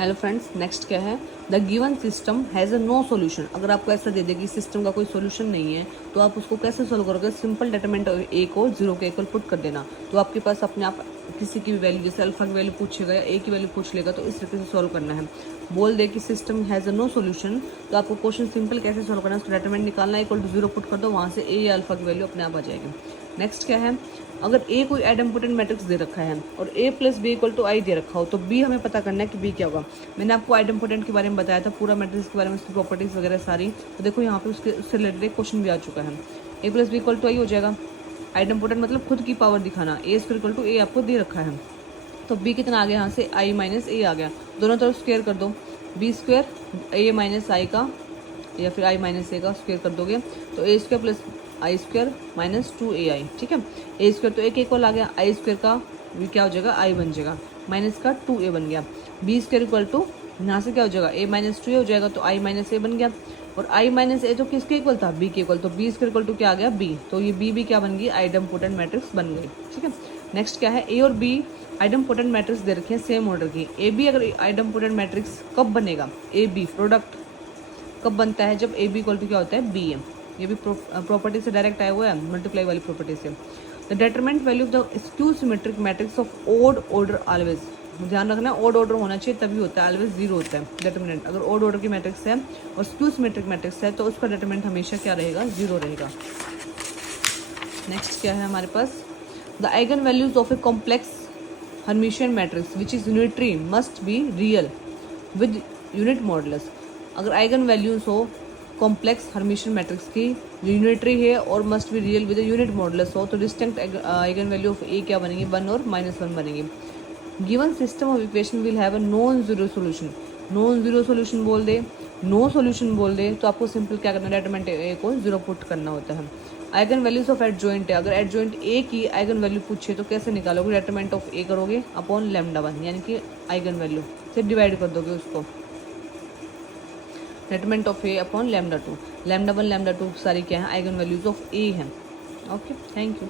Hello friends, next क्या है, the given system has a no solution. अगर आपको ऐसा दे दे कि सिस्टम का कोई सॉल्यूशन नहीं है तो आप उसको कैसे सॉल्व करोगे? सिंपल डिटरमिनेंट ए को 0 के इक्वल पुट कर देना, तो आपके पास अपने आप किसी की भी वैल्यू, जैसे अल्फा की वैल्यू पूछेगा या ए की वैल्यू पूछ लेगा, तो इस तरीके से सॉल्व करना है। बोल दे कि system has a no solution, तो आपको क्वेश्चन सिंपल कैसे सॉल्व करना है, उसको डिटरमिनेंट निकालना है, इक्वल टू 0 पुट कर दो, वहाँ से ए या अल्फा की वैल्यू अपने आप आ जाएगी। नेक्स्ट क्या है, अगर ए कोई आइडेम्पोटेंट मैट्रिक्स दे रखा है और ए प्लस बी इक्वल टू आई दे रखा हो, तो बी हमें पता करना है कि बी क्या होगा। मैंने आपको आइडेम्पोटेंट के बारे में बताया था, पूरा मैट्रिक्स के बारे में, उसकी प्रॉपर्टीज वगैरह सारी, तो देखो यहाँ पे उससे रिलेटेड एक क्वेश्चन भी आ चुका है। ए प्लस बी इक्वल टू आई हो जाएगा। आइडेम्पोटेंट मतलब खुद की पावर दिखाना, ए स्क्वायर इक्वल टू ए आपको दे रखा है, तो बी कितना आ गया यहाँ से, आई माइनस ए आ गया। दोनों तरफ स्क्वायर कर दो, बी स्क्वायर ए माइनस आई का या फिर आई माइनस ए का स्क्वायर कर दोगे, तो ए स्क्वायर प्लस आई स्क्वायर माइनस 2ai, ठीक है। ए स्क्वायर तो एक इक्वल आ गया, आई स्क्वायर का भी क्या हो जाएगा, आई बन जाएगा, माइनस का 2a बन गया। बी स्क्वायर इक्वल टू यहाँ से क्या हो जाएगा, ए माइनस 2a हो जाएगा, तो आई माइनस ए बन गया। और आई माइनस ए तो किसके इक्वल था, बी के इक्वल, तो बी स्क्वायर इक्वल टू क्या आ गया, बी, तो ये बी भी क्या बन गई, आइडेम्पोटेंट मैट्रिक्स बन गई, ठीक है। नेक्स्ट क्या है, ए और बी आइडेम्पोटेंट मैट्रिक्स दे रखे हैं सेम ऑर्डर की। ए बी अगर आइडेम्पोटेंट मैट्रिक्स कब बनेगा, ए बी प्रोडक्ट कब बनता है, जब ए बी इक्वल टू क्या होता है, बी है। ये भी प्रॉपर्टी से डायरेक्ट आया हुआ है, मल्टीप्लाई वाली प्रॉपर्टी से। The determinant value of the skew symmetric matrix of odd order always, ध्यान रखना ओड ऑर्डर होना चाहिए, तभी होता है, ऑलवेज 0 होता है डिटरमिनेंट। अगर ओड ऑर्डर की मैट्रिक्स है और स्क्यू सिमेट्रिक मैट्रिक्स है तो उसका डिटरमिनेंट हमेशा क्या रहेगा, 0 रहेगा। नेक्स्ट क्या है हमारे पास, the eigen values of a complex Hermitian matrix which is unitary must be real with unit modulus. अगर आइगन वैल्यूज हो कॉम्प्लेक्स हर्मिशियन मैट्रिक्स की, यूनिटरी है और must be real with unit modulus हो, तो distinct eigen value of A क्या बनेंगे, 1 और -1 बनेंगे। Given system of equation will have a non zero solution. Non zero solution बोल दे, नो सोल्यूशन बोल दे, तो आपको सिंपल क्या करना है, डिटरमिनेंट ए को 0 पुट करना होता है। आइगन वैल्यूज ऑफ एडजॉइंट है, अगर एडजॉइंट ए की आइगन वैल्यू पूछे तो कैसे निकालोगे, डिटरमिनेंट ऑफ ए करोगे अपॉन λ1, यानी कि आइगन वैल्यू से डिवाइड कर दोगे उसको, डिटरमिनेंट ऑफ ए अपॉन λ2। λ1 λ2 सारी क्या है, आइगन वैल्यूज ऑफ ए हैं। Okay, thank you.